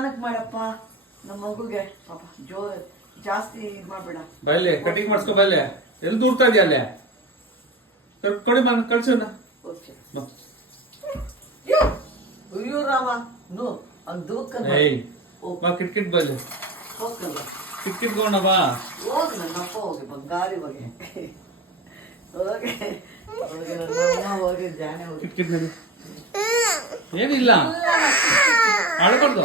ನಿಧಾನಕ್ಕೆ ಮಾಡಪ್ಪ ನಮ್ಮ ಮಗುಗೆ ಪಾಪ ಜೋರ್ ಜಾಸ್ತಿ ಇದು ಮಾಡ್ಬೇಡ. ಬಯಲೆ ಕಟಿಂಗ್ ಮಾಡಿಸ್ಕೊ ಬಯಲೆ. ಎಲ್ಲಿ ದೂರ್ತಾ ಇದೆಯಾ ಅಲ್ಲೇ ಕೊಡಿ ಮನ ಕಳ್ಸೋಣ. ಓಕೆ ಅಯ್ಯೋ ರಾಮ ನೋ ಅದು ದೂಕಲ್ಲ. ಏಯ್ ಬಾ ಕಿಟ್ಕಿಟ್ ಬಯಲೆ ಹೋಗಲ್ಲ ಕಿಟ್ಕಿಟ್ ಗೋಣ ಬಾ. ಹೋಗಿ ನನ್ನಪ್ಪ ಹೋಗಿ ಬಂಗಾರಿ ಹೋಗಿ ಹೋಗಿ ಹೋಗಿ ನನ್ನಮ್ಮ ಹೋಗಿ ಜಾಣೆ ಹೋಗಿ ಕಿಟ್ಕಿಟ್ ನಲ್ಲಿ ಏನಿಲ್ಲ ಅಳ್ಬಾರ್ದು.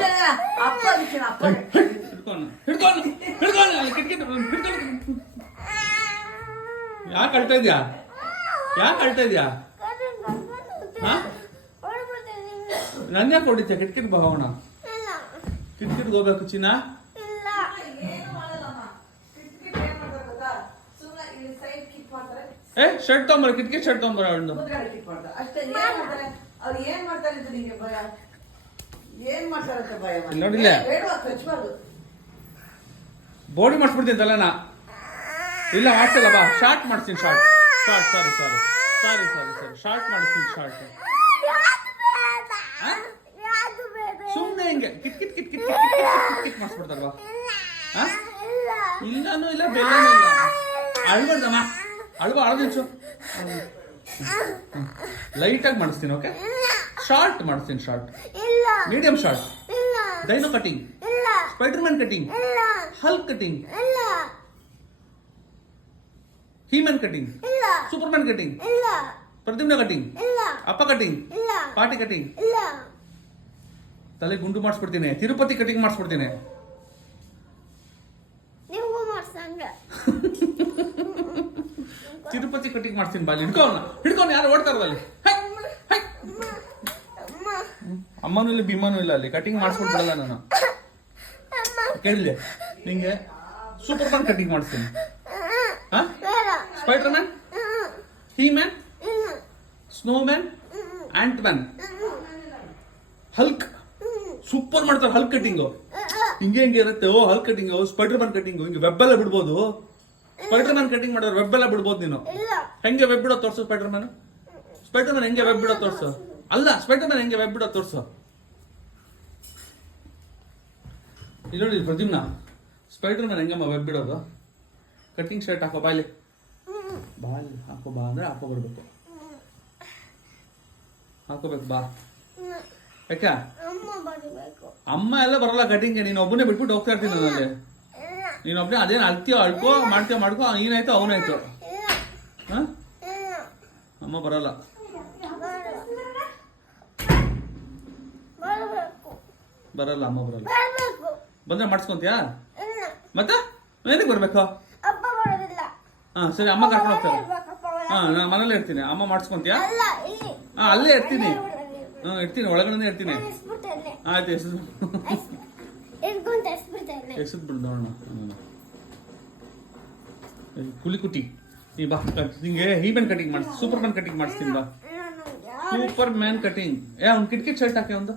ಅಪ್ಪ ಅದಕ್ಕೆ ಅಪ್ಪ ಹಿಡ್ಕೊಂಡು ಹಿಡ್ಕೊಂಡು ಹಿಡ್ಕೊಂಡು ಅಲ್ಲಿ ಕಿಟ್ಕಿಟ್ ಹಿಡ್ಕೊಂಡು. ಯಾಕೆ ಅಳ್ತಾ ಇದ್ಯಾ ಯಾಕೆ ಅಳ್ತಾ ಇದ್ಯಾ ಹಾ ನನ್ನ ಯಾಕೆ ಹೊಡಿತೀಯ? ಕಿಟ್ಕಿಟ್ ಬಾ ಹೋಗೋಣ. ಕಿಟ್ಕಿಟ್ಗೆ ಹೋಗ್ಬೇಕು ಚಿನ್ನ. ಏ ಶರ್ಟ್ ತಗೊಂಬರ ಕಿಟ್ಕಿಟ್ ಶರ್ಟ್ ತಗೊಂಬರ ಅವಳು. ಅಷ್ಟೇ ಏನ್ ಮಾಡ್ತಾರೆ ಅವ್ರು ಏನ್ ಮಾಡ್ತಾರೆ ಅಂತ ನಿಂಗೆ ಭಯ ಏನ್ ಮಾಡ್ತಾರಂತ ಭಯ ನೋಡಿಲ್ಲ ಹಚ್ಬಾರ್ದು. ಬಾಡಿ ಮಾಡಿಸ್ಬಿಡ್ತೀನಿ ತಲೆನಾ. ಇಲ್ಲ ಮಾಡ್ಸಲ್ಲ ಬಾ ಶಾರ್ಟ್ ಮಾಡ್ತೀನಿ short short sorry sorry sorry sorry sorry short ಮಾಡಿಸ್ತೀನಿ ಶಾರ್ಟ್. ಸುಮ್ಮನೆ ಹಿಂಗೆ ಕಿಟ್ ಕಿಟ್ ಕಿಟ್ ಕಿಟ್ ಕಿಟ್ ಕಿಟ್ ಕಿಟ್ ಮಾಡಿಸ್ಬಿಡ್ತಾರಲ್ವಾ? ಇಲ್ಲನೂ ಇಲ್ಲ ಬೆಲ್ಲನೂ ಇಲ್ಲ. ಅಳ್ಬಾರ್ದಮ್ಮ ಅಳ್ಬಾ ಅಳ್ದಿನ್ಸು ಲೈಟಾಗಿ ಮಾಡಿಸ್ತೀನಿ. ಓಕೆ ಶಾರ್ಟ್ ಮಾಡಿಸ್ತೀನಿ short medium short. Dino cutting Spiderman cutting Hulk cutting He Man cutting Superman cutting Pradyumna cutting ಅಪ್ಪ ಕಟಿಂಗ್ ಪಾಟಿ ಕಟಿಂಗ್ ತಲೆ ಗುಂಡು ಮಾಡಿಸ್ಬಿಡ್ತೀನಿ. ತಿರುಪತಿ ಕಟಿಂಗ್ ಮಾಡಿಸ್ಬಿಡ್ತೀನಿ. ತಿರುಪತಿ ಕಟಿಂಗ್ ಮಾಡ್ತೀನಿ ಬಾಲಿ. ಹಿಡ್ಕೋಣ ಹಿಡ್ಕೊಂಡು ಯಾರು ಓಡ್ತಾರಲ್ಲ ಅಲ್ಲಿ. ಅಮ್ಮನೂ ಇಲ್ಲ ಭೀಮನೂ ಇಲ್ಲ ಅಲ್ಲಿ. ಕಟಿಂಗ್ ಮಾಡಿಸ್ಬಿಡ್ಬಿಡಲ್ಲ ನಾನು. ಕೇಳಿದೆ ನಿಂಗೆ ಸೂಪರ್ ಮ್ಯಾನ್ ಕಟಿಂಗ್ ಮಾಡಿಸ್ತೀನಿ. Spider Man He Man snowman Ant Man Hulk super ಮಾಡ್ತಾರೆ. ಹಲ್ಕ್ ಕಟಿಂಗು ಹಿಂಗೆ ಹಿಂಗೆ ಇರುತ್ತೆ. ಓ Hulk cutting Spider Man cutting ಹಿಂಗೆ ವೆಬ್ ಎಲ್ಲ ಬಿಡ್ಬೋದು. ಸ್ಪೈಡರ್ ಮ್ಯಾನ್ ಕಟಿಂಗ್ ಮಾಡೋರು ವೆಬ್ ಎಲ್ಲ ಬಿಡ್ಬೋದು. ನೀನು ಹೆಂಗೆ ವೆಬ್ ಬಿಡೋ ತೋರ್ಸು. ಸ್ಪೈಡರ್ ಮ್ಯಾನ್ ಹೆಂಗೆ ವೆಬ್ ಬಿಡೋ ತೋರ್ಸು. ಅಲ್ಲ ಸ್ಪೈಡರ್ ಮ್ಯಾನ್ ಹೆಂಗೆ ವೆಬ್ ಬಿಡೋ ತೋರ್ಸು. ಇಲ್ಲಿ ನೋಡಿ ಪ್ರದ್ಯುಮ್ನ ಸ್ಪೈಡರ್ ಮ್ಯಾನ್ ಹೆಂಗಮ್ಮ ವೆಬ್ ಬಿಡೋದು. ಕಟಿಂಗ್ ಶರ್ಟ್ ಹಾಕೋ ಬಾಯ್ಲಿ ಬಾಲ್ ಹಾಕೋ ಬಾ ಅಂದ್ರೆ ಹಾಕೋ ಬರ್ಬೇಕು. ಹಾಕೋಬೇಕು ಬಾ. ಯಾಕ ಅಮ್ಮ ಎಲ್ಲ ಬರಲ್ಲ ಕಟಿಂಗ್ಗೆ. ನೀನು ಒಬ್ಬನೇ ಬಿಟ್ಬಿಟ್ಟು ಹೋಗ್ತಾ ಇರ್ತೀನಿ ನನ್ನಲ್ಲಿ. ನೀನೊಬ್ಬನೇ ಅದೇನು ಅಳ್ತೀಯೋ ಅಳ್ಕೋ ಮಾಡ್ತೀಯೋ ಮಾಡ್ಕೋ. ನೀನಾಯ್ತು ಅವನಾಯ್ತು. ಹ ಅಮ್ಮ ಬರಲ್ಲ. ಬರಲ್ಲ ಅಮ್ಮ ಬರಲ್ಲ. ಬಂದ್ರೆ ಮಾಡಿಸ್ಕೊಂತೀಯಾ ಮತ್ತೆ ಏನಕ್ಕೆ ಬರ್ಬೇಕು? ಹಾ ಸರಿ ಅಮ್ಮ ಕರ್ಕೊಂಡು ಹೋಗ್ತಾರೆ. ಹಾ ನಾನು ಮನೇಲಿ ಇರ್ತೀನಿ. ಅಮ್ಮ ಮಾಡಿಸ್ಕೊಂತೀಯಾ? ಹಾ ಅಲ್ಲೇ ಇರ್ತೀನಿ. ಹಾ ಇರ್ತೀನಿ ಒಳಗಡೆ ಇರ್ತೀನಿ. ಆಯ್ತು ಎಸದ್ ಬಿಡು ನೋಡೋಣ. ಹುಲಿಕುಟಿ ನೀ ಬಾ. ನಿಂಗೆ ಹೀಮನ್ ಕಟಿಂಗ್ ಮಾಡಿಸ್ತೀನಿ. ಸೂಪರ್ ಮ್ಯಾನ್ ಕಟಿಂಗ್ ಮಾಡಿಸ್ತೀನಿ ಬಾ. Super man cutting. ಅವ್ನು ಕಿಟ್ಕಿಟ್ ಶರ್ಟ್ ಹಾಕಿ ಒಂದು